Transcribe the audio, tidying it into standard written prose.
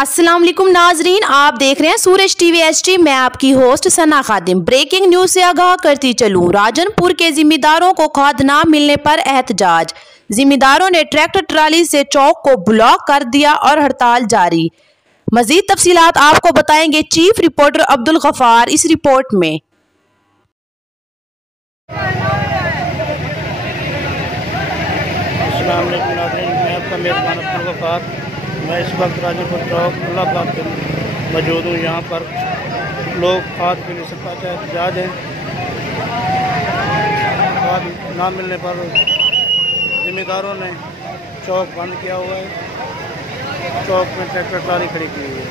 अस्सलाम वालेकुम नाजरीन, आप देख रहे हैं सूरज टीवी HD। मैं आपकी होस्ट सना खादिम। ब्रेकिंग न्यूज से आगाह करती चलूं। राजनपुर के जिम्मेदारों को खाद न मिलने पर एहतजाज। जिम्मेदारों ने ट्रैक्टर ट्राली से चौक को ब्लॉक कर दिया और हड़ताल जारी। मजीद तफसीलात आपको बताएंगे चीफ रिपोर्टर अब्दुल गफार इस रिपोर्ट में। अस्सलाम वालेकुम नाज़रीन, मैं आपका मेज़बान अब्दुल गफार। मैं इस वक्त राजनपुर चौक अल्लाहबाद पे मौजूद हूँ। यहाँ पर लोग खाद के लिए सख्त एहतजाज हैं। खाद ना मिलने पर ज़िम्मेदारों ने चौक बंद किया हुआ है। चौक में ट्रैक्टर ट्राली खड़ी की हुई है।